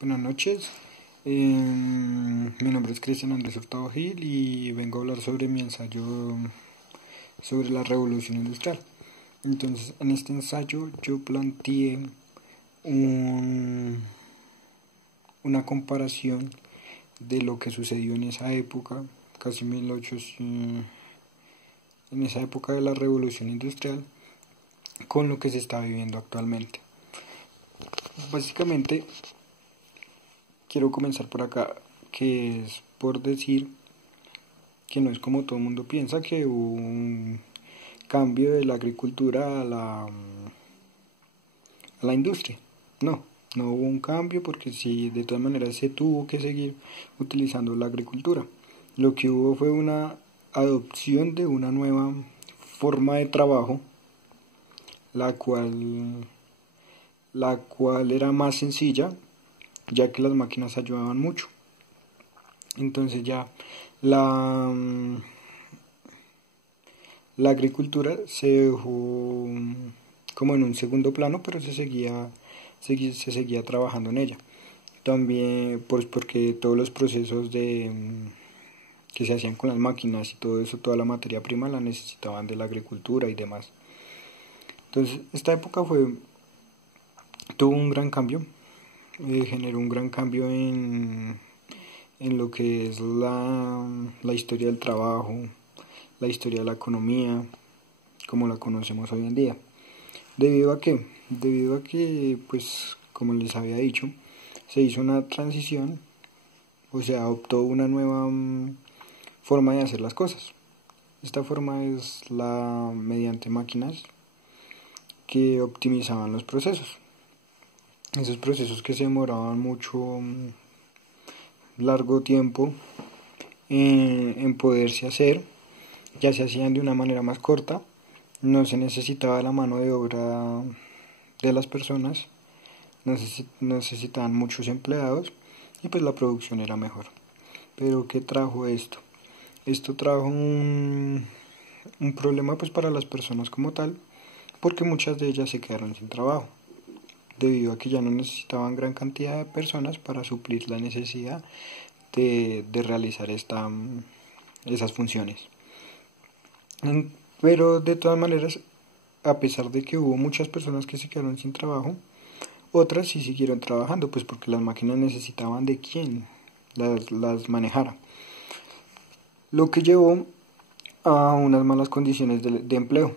Buenas noches, mi nombre es Cristian Andrés Hurtado Gil y vengo a hablar sobre mi ensayo sobre la revolución industrial. Entonces, en este ensayo yo planteé una comparación de lo que sucedió en esa época, casi 1800, en esa época de la revolución industrial, con lo que se está viviendo actualmente. Básicamente, quiero comenzar por acá, que es por decir que no es como todo el mundo piensa, que hubo un cambio de la agricultura a la industria. No hubo un cambio porque sí, de todas maneras se tuvo que seguir utilizando la agricultura. Lo que hubo fue una adopción de una nueva forma de trabajo, la cual era más sencilla, ya que las máquinas ayudaban mucho. Entonces ya la, la agricultura se dejó como en un segundo plano, pero se seguía trabajando en ella. También pues porque todos los procesos que se hacían con las máquinas y todo eso, toda la materia prima la necesitaban de la agricultura y demás. Entonces esta época tuvo un gran cambio, generó un gran cambio en lo que es la historia del trabajo, la historia de la economía, como la conocemos hoy en día. ¿Debido a qué? Debido a que, pues, como les había dicho, se hizo una transición, o sea, adoptó una nueva forma de hacer las cosas. Esta forma es mediante máquinas que optimizaban los procesos. Esos procesos que se demoraban mucho, largo tiempo en poderse hacer, ya se hacían de una manera más corta, no se necesitaba la mano de obra de las personas, no necesitaban muchos empleados y pues la producción era mejor. Pero ¿qué trajo esto? Esto trajo un problema pues para las personas como tal, porque muchas de ellas se quedaron sin trabajo, debido a que ya no necesitaban gran cantidad de personas para suplir la necesidad de realizar esas funciones. Pero de todas maneras, a pesar de que hubo muchas personas que se quedaron sin trabajo, otras sí siguieron trabajando, pues porque las máquinas necesitaban de quien las manejara. Lo que llevó a unas malas condiciones de empleo,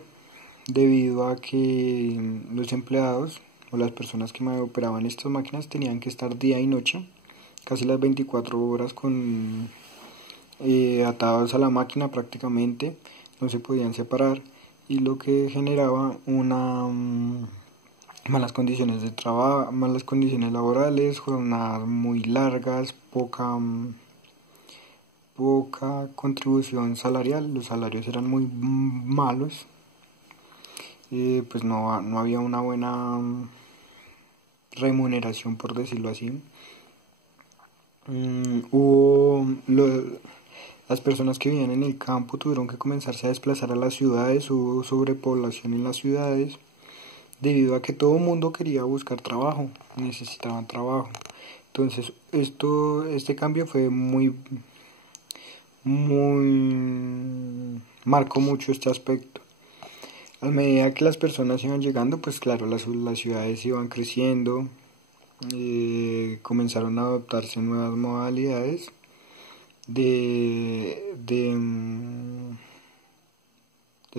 debido a que los empleados o las personas que operaban estas máquinas tenían que estar día y noche, casi las 24 horas atados a la máquina prácticamente, no se podían separar, y lo que generaba malas condiciones de trabajo, malas condiciones laborales, jornadas muy largas, poca contribución salarial, los salarios eran muy malos, pues no había una buena remuneración, por decirlo así. Las personas que vivían en el campo tuvieron que comenzarse a desplazar a las ciudades, hubo sobrepoblación en las ciudades, debido a que todo el mundo quería buscar trabajo, necesitaban trabajo. Entonces este cambio fue marcó mucho este aspecto. A medida que las personas iban llegando, pues claro, las ciudades iban creciendo, comenzaron a adoptarse nuevas modalidades de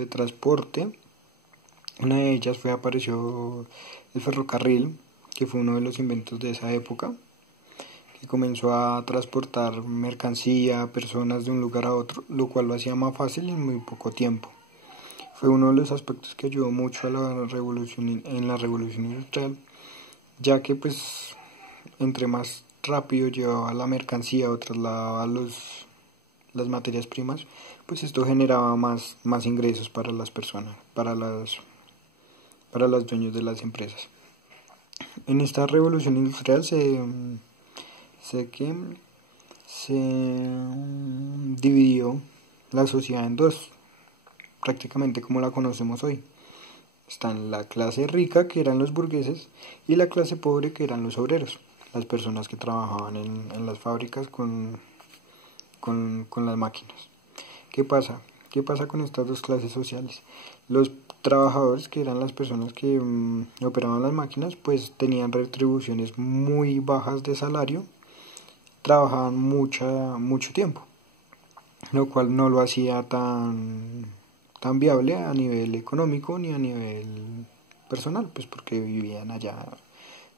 transporte. Una de ellas apareció el ferrocarril, que fue uno de los inventos de esa época, que comenzó a transportar mercancía, personas de un lugar a otro, lo cual lo hacía más fácil en muy poco tiempo. Fue uno de los aspectos que ayudó mucho a la revolución industrial, ya que pues entre más rápido llevaba la mercancía o trasladaba las materias primas, pues esto generaba más ingresos para las personas, para los dueños de las empresas. En esta revolución industrial se dividió la sociedad en dos, prácticamente como la conocemos hoy. Están la clase rica, que eran los burgueses, y la clase pobre, que eran los obreros. las personas que trabajaban en las fábricas con las máquinas. ¿Qué pasa? ¿Qué pasa con estas dos clases sociales? Los trabajadores, que eran las personas que operaban las máquinas, pues tenían retribuciones muy bajas de salario, trabajaban mucho tiempo, lo cual no lo hacía tan viable a nivel económico ni a nivel personal, pues porque vivían allá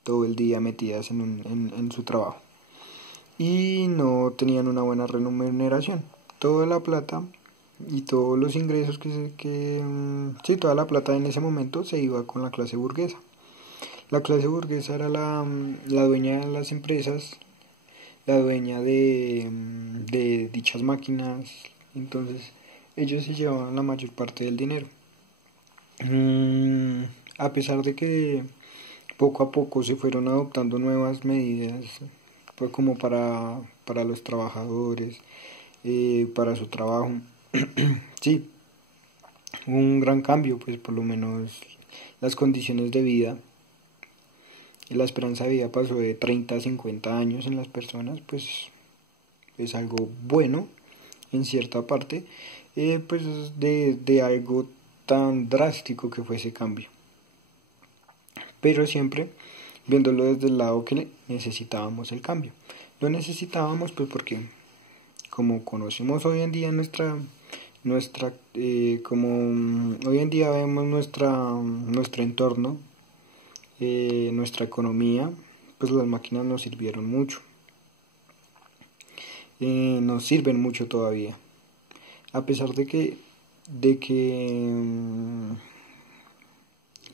todo el día metidas en su trabajo y no tenían una buena remuneración. Toda la plata y todos los ingresos sí, toda la plata en ese momento se iba con la clase burguesa. La clase burguesa era la dueña de las empresas, la dueña de dichas máquinas, entonces ellos se llevaban la mayor parte del dinero. A pesar de que poco a poco se fueron adoptando nuevas medidas, pues como para los trabajadores, para su trabajo, sí, un gran cambio, pues por lo menos las condiciones de vida, la esperanza de vida pasó de 30 a 50 años en las personas, pues es algo bueno en cierta parte, pues de algo tan drástico que fue ese cambio. Pero siempre viéndolo desde el lado que necesitábamos el cambio. Lo necesitábamos pues porque como conocemos hoy en día como hoy en día vemos nuestro entorno, nuestra economía, pues las máquinas nos sirvieron mucho, nos sirven mucho todavía, a pesar de que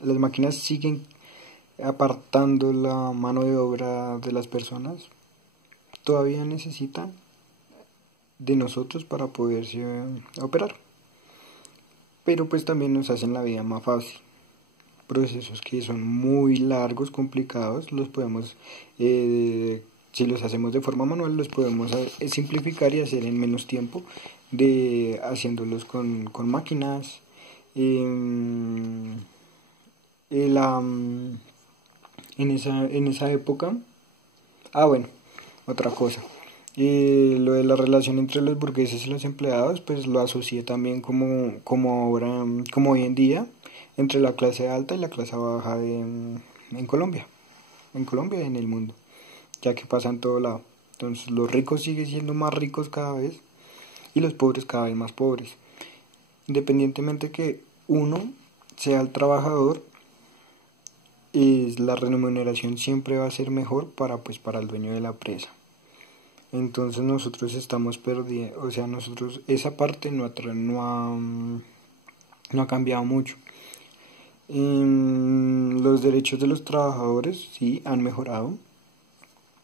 las máquinas siguen apartando la mano de obra de las personas, todavía necesitan de nosotros para poderse operar, pero pues también nos hacen la vida más fácil. Procesos que son muy largos, complicados, los podemos, si los hacemos de forma manual, los podemos simplificar y hacer en menos tiempo, haciéndolos con máquinas. En esa época, bueno, otra cosa, lo de la relación entre los burgueses y los empleados, pues lo asocié también como hoy en día, entre la clase alta y la clase baja en Colombia, y en el mundo, ya que pasa en todo lado. Entonces los ricos siguen siendo más ricos cada vez y los pobres cada vez más pobres, independientemente que uno sea el trabajador, la remuneración siempre va a ser mejor para el dueño de la empresa. Entonces nosotros estamos perdiendo, o sea, esa parte no ha cambiado mucho. Los derechos de los trabajadores sí han mejorado,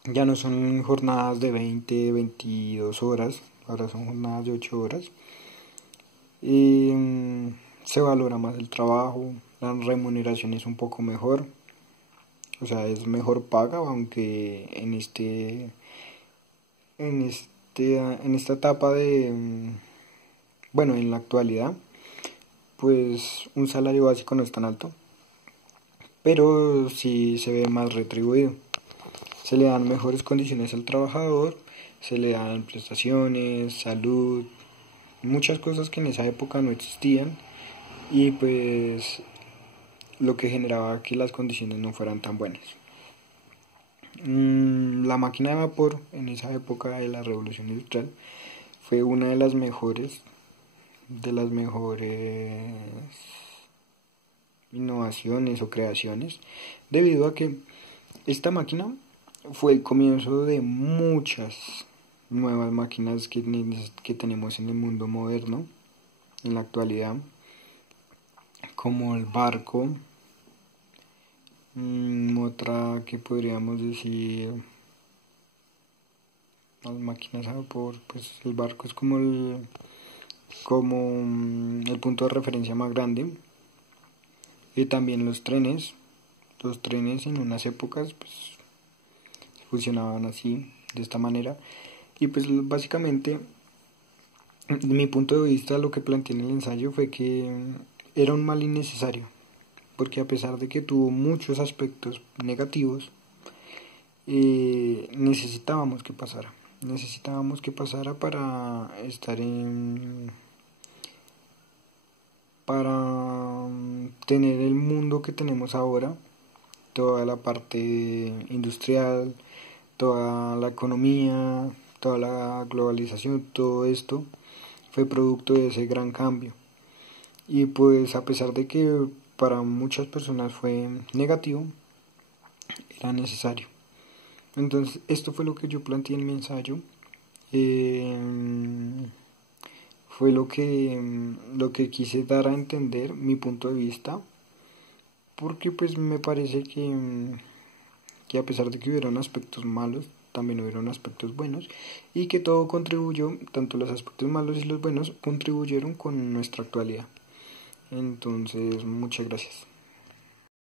ya no son jornadas de 22 horas, ahora son jornadas de 8 horas. Se valora más el trabajo, la remuneración es un poco mejor, o sea, es mejor paga, aunque en esta etapa en la actualidad, pues un salario básico no es tan alto, pero sí se ve más retribuido. Se le dan mejores condiciones al trabajador, se le dan prestaciones, salud, muchas cosas que en esa época no existían, y pues lo que generaba que las condiciones no fueran tan buenas. La máquina de vapor en esa época de la revolución industrial fue una de las mejores innovaciones o creaciones, debido a que esta máquina fue el comienzo de muchas nuevas máquinas que tenemos en el mundo moderno en la actualidad, como el barco. Otra que podríamos decir, las máquinas a vapor, pues el barco es como el punto de referencia más grande. Y también los trenes en unas épocas pues funcionaban así, de esta manera. Y pues básicamente, de mi punto de vista, lo que planteé en el ensayo fue que era un mal innecesario, porque a pesar de que tuvo muchos aspectos negativos, necesitábamos que pasara para estar para tener el mundo que tenemos ahora, toda la parte industrial, toda la economía, toda la globalización, todo esto fue producto de ese gran cambio. Y pues a pesar de que para muchas personas fue negativo, era necesario. Entonces esto fue lo que yo planteé en mi ensayo. Fue lo que quise dar a entender mi punto de vista, porque pues me parece que a pesar de que hubieron aspectos malos, también hubieron aspectos buenos, y que todo contribuyó, tanto los aspectos malos y los buenos, contribuyeron con nuestra actualidad. Entonces, muchas gracias.